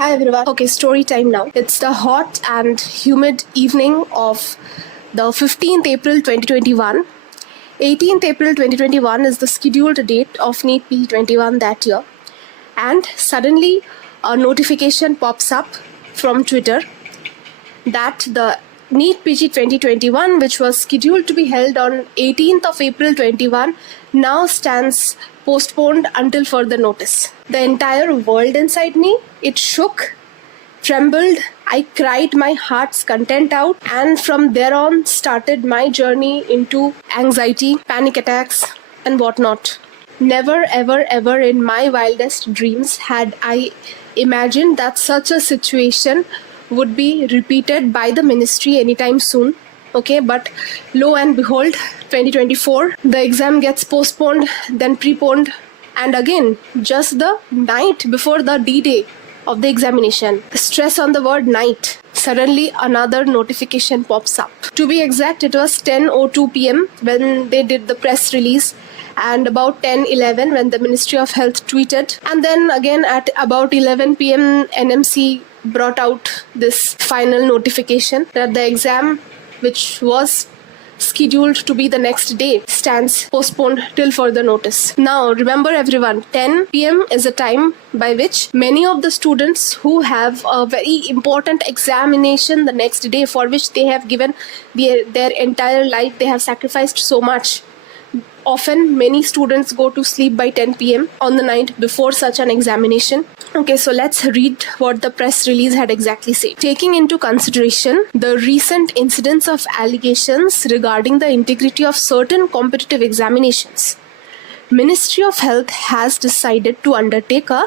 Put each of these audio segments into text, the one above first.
Hi everyone. Okay, story time now. It's the hot and humid evening of the 15th April 2021. 18th April 2021 is the scheduled date of NEET PG21 that year. And suddenly a notification pops up from Twitter that the NEET PG 2021, which was scheduled to be held on 18th of April 21, now stands postponed until further notice. The entire world inside me, it shook, trembled, I cried my heart's content out, and from there on started my journey into anxiety, panic attacks, and whatnot. Never ever ever in my wildest dreams had I imagined that such a situation would be repeated by the ministry anytime soon. Okay, but lo and behold, 2024, the exam gets postponed, then preponed, and again, just the night before the D-Day of the examination. Stress on the word night. Suddenly another notification pops up. To be exact, it was 10:02 p.m. when they did the press release, and about 10:11 when the Ministry of Health tweeted, and then again at about 11 p.m. NMC brought out this final notification that the exam, which was scheduled to be the next day, stands postponed till further notice. Now remember everyone, 10 p.m. is a time by which many of the students who have a very important examination the next day, for which they have given their entire life, they have sacrificed so much. Often many students go to sleep by 10 p.m. on the night before such an examination. Okay, so let's read what the press release had exactly said. Taking into consideration the recent incidents of allegations regarding the integrity of certain competitive examinations, Ministry of Health has decided to undertake a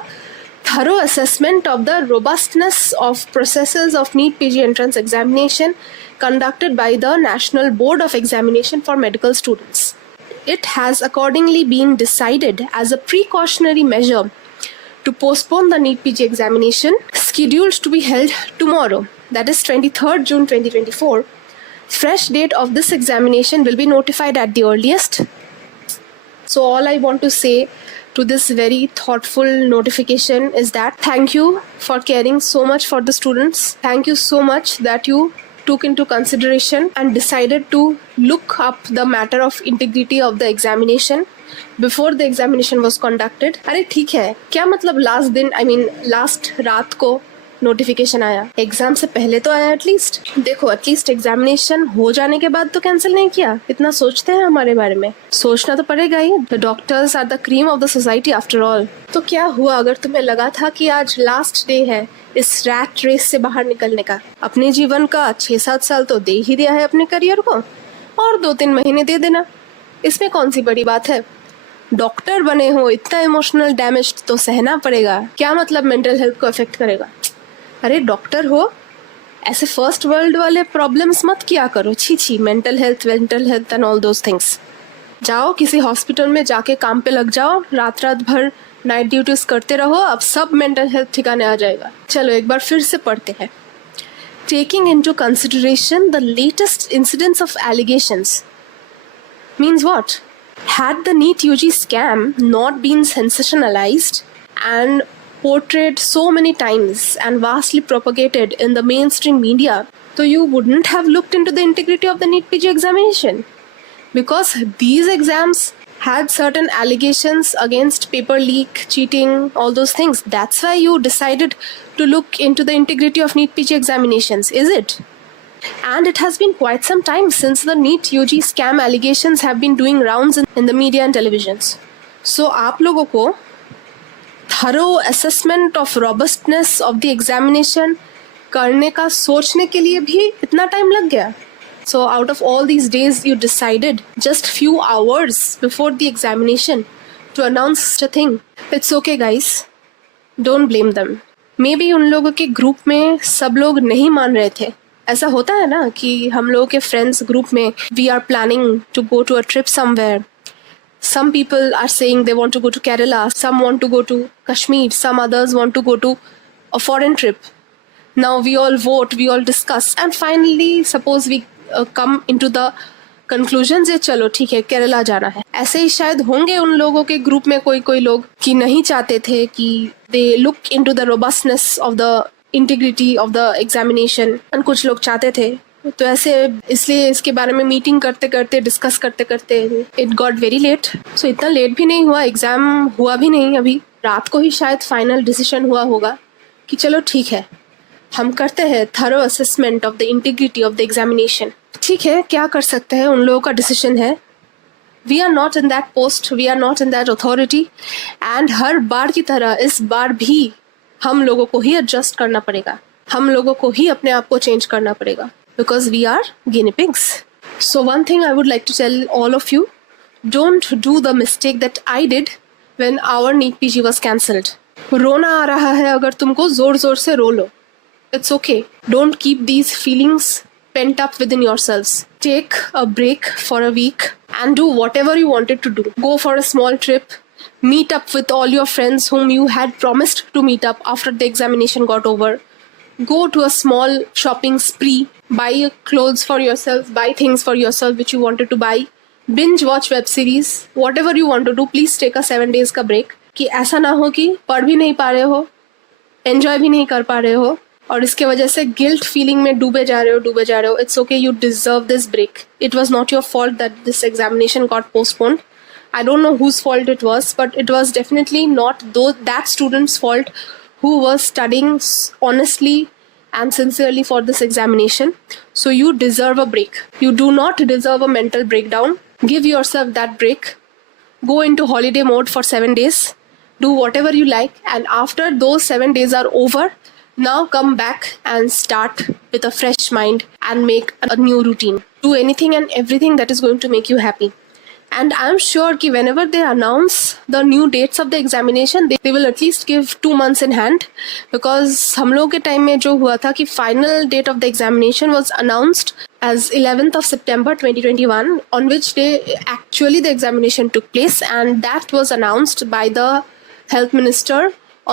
thorough assessment of the robustness of processes of NEET PG entrance examination conducted by the National Board of Examination for Medical Students. It has accordingly been decided as a precautionary measure to postpone the NEET PG examination scheduled to be held tomorrow, that is 23rd June 2024. Fresh date of this examination will be notified at the earliest. So all I want to say to this very thoughtful notification is that thank you for caring so much for the students. Thank you so much that you took into consideration and decided to look up the matter of integrity of the examination before the examination was conducted. अरे ठीक है, क्या मतलब last रात को notification आया, exam से पहले तो आया एटलीस्ट. देखो, एटलीस्ट एग्जामिनेशन हो जाने के बाद तो कैंसिल नहीं किया. इतना सोचते हैं हमारे बारे में, सोचना तो पड़ेगा ही. The doctors are the cream of the society after all. तो क्या हुआ अगर तुम्हें लगा था कि आज लास्ट डे है इस रैट रेस से बाहर निकलने का? अपने जीवन का 6-7 साल तो दे ही दिया है अपने करियर को, और 2-3 महीने दे देना, इसमें कौन सी बड़ी बात है. डॉक्टर बने हो, इतना इमोशनल डैमेज तो सहना पड़ेगा. क्या मतलब मेंटल हेल्थ को अफेक्ट करेगा? अरे डॉक्टर हो, ऐसे फर्स्ट वर्ल्ड वाले प्रॉब्लम्स मत किया करो. छी, mental health and all those things. जाओ किसी हॉस्पिटल में जाके काम पे लग जाओ, रात भर नाइट ड्यूटीज करते रहो, अब सब मेंटल हेल्थ ठिकाने आ जाएगा. चलो एक बार फिर से पढ़ते हैं. Taking into consideration the latest incidents of allegations means what? Had the NEET UG scam not been sensationalized and portrayed so many times and vastly propagated in the mainstream media, so you wouldn't have looked into the integrity of the NEET PG examination, because these exams had certain allegations against paper leak, cheating, all those things. That's why you decided to look into the integrity of NEET PG examinations, is it? And it has been quite some time since the NEET UG scam allegations have been doing rounds in the media and televisions. So आप लोगों को thorough assessment of robustness of the examination करने का सोचने के लिए भी इतना टाइम लग गया. So out of all these days, you decided just few hours before the examination to announce such a thing. It's okay guys, don't blame them. Maybe उन लोगों के ग्रुप में सब लोग नहीं मान रहे थे. ऐसा होता है ना कि हम लोगों के फ्रेंड्स ग्रुप में we are planning to go to a trip somewhere. Some people are saying they want to go to Kerala, some want to go to Kashmir, some others want to go to a foreign trip. Now we all vote, we all discuss, and finally suppose we come into the conclusion से चलो ठीक है केरला जाना है। ऐसे ही शायद होंगे उन लोगों के ग्रुप में कोई लोग कि नहीं चाहते थे कि they look into the robustness of the integrity of the examination, and कुछ लोग चाहते थे। तो ऐसे इसलिए इसके बारे में मीटिंग करते करते डिस्कस करते करते इट गॉट वेरी लेट। सो इतना लेट भी नहीं हुआ, एग्जाम हुआ भी नहीं, अभी रात को ही शायद फाइनल डिसीजन हुआ होगा कि चलो ठीक है हम करते हैं thorough assessment of the integrity of the examination. ठीक है, क्या कर सकते हैं, उन लोगों का डिसीजन है। We are not in that post, we are not in that authority, and हर बार की तरह इस बार भी हम लोगों को ही एडजस्ट करना पड़ेगा, हम लोगों को ही अपने आप को चेंज करना पड़ेगा, because we are guinea pigs. So one thing I would like to tell all of you, don't do the mistake that I did when our NEET PG was cancelled. रोना आ रहा है अगर तुमको, जोर जोर से रो लो, it's okay. Don't keep these feelings pent up within yourselves. Take a break for a week and do whatever you wanted to do. Go for a small trip, meet up with all your friends whom you had promised to meet up after the examination got over. Go to a small shopping spree, buy clothes for yourself, buy things for yourself which you wanted to buy. Binge watch web series, whatever you want to do. Please take a 7 days का break कि ऐसा ना हो कि पढ़ भी नहीं पा रहे हो, enjoy भी नहीं कर पा रहे हो और इसके वजह से गिल्ट फीलिंग में डूबे जा रहे हो। It's okay, you deserve this break. It was not your fault that this examination got postponed. I don't know whose fault it was, but it was definitely not that students fault who was studying honestly and sincerely for this examination. So you deserve a break. You do not deserve a mental breakdown. Give yourself that break. Go into holiday mode for 7 days. Do whatever you like, and after those 7 days are over, now come back and start with a fresh mind and make a new routine. Do anything and everything that is going to make you happy. And I'm sure कि whenever they announce the new dates of the examination, they will at least give 2 months in hand, because हम लोग के time में जो हुआ था कि final date of the examination was announced as 11th of September 2021, on which day actually the examination took place, and that was announced by the health minister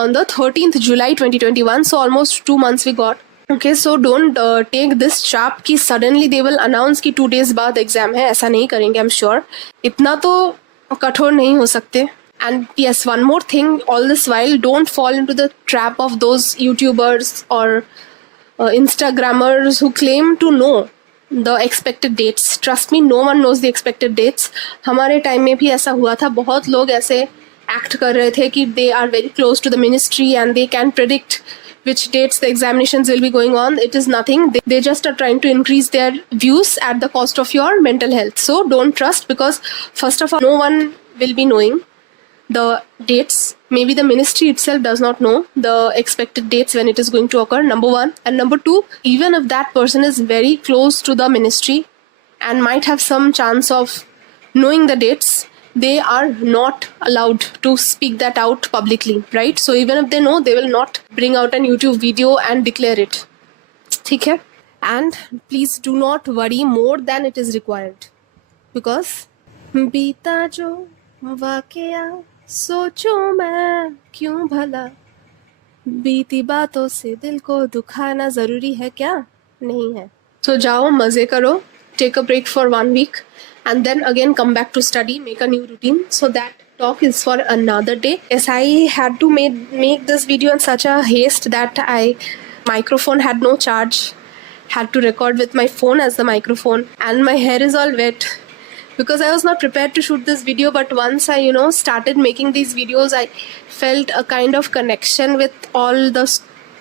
on the 13th July 2021. So almost 2 months we got. Okay, so don't take this trap कि suddenly they will announce कि 2 days बाद exam है, ऐसा नहीं करेंगे, I'm sure. इतना तो कठोर नहीं हो सकते. And yes, one more thing, all this while, don't fall into the trap of those YouTubers or Instagrammers who claim to know the expected dates. Trust me, no one knows the expected dates. हमारे time में भी ऐसा हुआ था, बहुत लोग ऐसे act कर रहे थे कि they are very close to the ministry and they can predict which dates the examinations will be going on. It is nothing. They just are trying to increase their views at the cost of your mental health. So don't trust, because first of all, no one will be knowing the dates. Maybe the ministry itself does not know the expected dates when it is going to occur, number one. And number two, even if that person is very close to the ministry and might have some chance of knowing the dates, they are not allowed to speak that out publicly, right? So even if they know, they will not bring out a YouTube video and declare it. ठीक है? And please do not worry more than it is required, because बीता जो वाकया सोचो मैं क्यों भला, बीती बातों से दिल को दुखाना जरूरी है क्या? नहीं है. So जाओ मजे करो, take a break for 1 week, and then again come back to study, make a new routine. So that talk is for another day. Yes, I had to make this video in such a haste that microphone had no charge, had to record with my phone as the microphone, and my hair is all wet because I was not prepared to shoot this video. But once I started making these videos, I felt a kind of connection with all the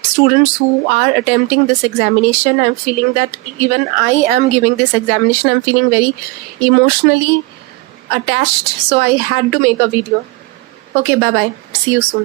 students who are attempting this examination. I'm feeling that even I am giving this examination, I'm feeling very emotionally attached, so I had to make a video. Okay, bye bye, see you soon.